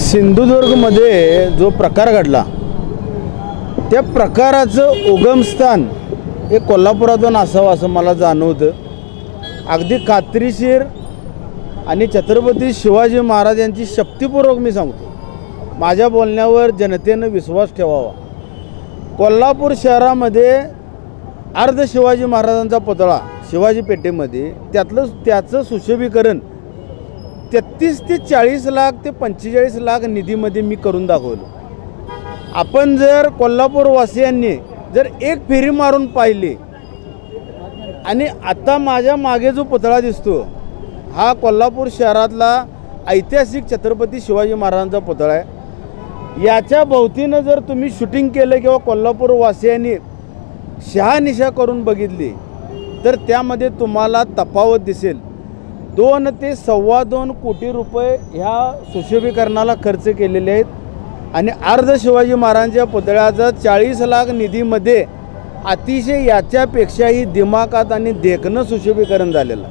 सिंधुदुर्गमध्ये जो प्रकार घडला त्या प्रकाराचं उगमस्थान हे कोल्हापुरातून असावं असं मला जाणवतं। अगदी खात्रीशीर आणि छत्रपती शिवाजी महाराज यांची शक्तिपूर्वक मी सांगतो, माझ्या बोलण्यावर जनतेनं विश्वास ठेवावा। कोल्हापूर शहरामध्ये अर्ध शिवाजी महाराजांचा पुतळा शिवाजी पेठेमध्ये त्याचं सुशोभीकरण 33 ते 40 लाख ते 45 लाख निधीमध्ये मी करून दाखवलं। आपण जर कोल्हापूर वासियांनी जर एक फेरी मारून पाहिली आणि आता माझ्या मागे जो पुतळा दिसतो हा कोल्हापूर शहरातला ऐतिहासिक छत्रपती शिवाजी महाराजांचा पुतळा आहे। याच्या भोवतीनं जर तुम्ही शूटिंग केलं किंवा कोल्हापूर वासियांनी शहानिशा करून बघितली तर त्यामध्ये तुम्हाला तफावत दिसेल। 2 ते 2.25 कोटी रुपये ह्या सुशोभीकरणाला खर्च केलेले आहेत आणि अर्ध शिवाजी महाराजांच्या पुतळ्याचा 40 लाख निधीमध्ये अतिशय याच्यापेक्षाही दिमाखात आणि देखणं सुशोभीकरण झालेलं।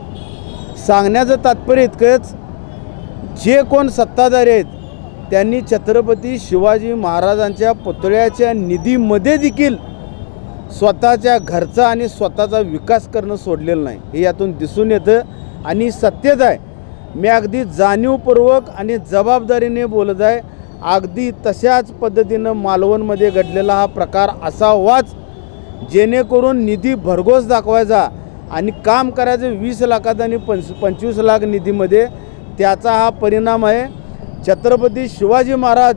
सांगण्याचं तात्पर्य इतकंच, जे कोण सत्ताधारी आहेत त्यांनी छत्रपती शिवाजी महाराजांच्या पुतळ्याच्या निधीमध्ये देखील स्वतःच्या घरचा आणि स्वतःचा विकास करणं सोडलेलं नाही, हे यातून दिसून येतं आणि सत्यच आहे। मी अगदी जाणीवपूर्वक आणि जबाबदारीने बोलत आहे। अगदी तशाच पद्धतीनं मालवणमध्ये घडलेला हा प्रकार असावाच, जेणेकरून निधी भरघोस दाखवायचा आणि काम करायचं 20 लाखात आणि 25 लाख निधीमध्ये, त्याचा हा परिणाम आहे। छत्रपती शिवाजी महाराज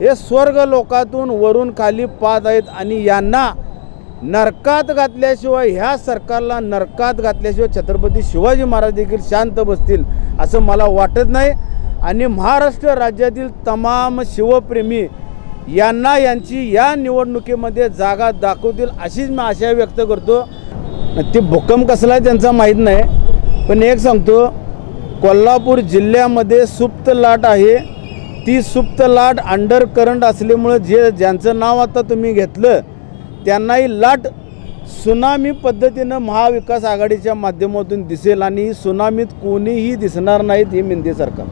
हे स्वर्ग लोकातून वरून खाली पाहत आहेत आणि यांना नरकात घातल्याशिवाय, ह्या सरकारला नरकात घातल्याशिवाय छत्रपती शिवाजी महाराज देखील शांत बसतील असं मला वाटत नाही। आणि महाराष्ट्र राज्यातील तमाम शिवप्रेमी यांना यांची या निवडणुकीमध्ये जागा दाखवतील अशीच मी आशा व्यक्त करतो। ते भूकंप कसला आहे त्यांचा माहीत नाही, पण एक सांगतो, कोल्हापूर जिल्ह्यामध्ये सुप्त लाट आहे। ती सुप्त लाट अंडर करंट असल्यामुळे ज्यांचं नाव आता तुम्ही घेतलं त्यांनाही लाट सुनामी पद्धतीनं महाविकास आघाडीच्या माध्यमातून दिसेल आणि सुनामीत कोणीही दिसणार नाहीत, हे शिंदे सरकार।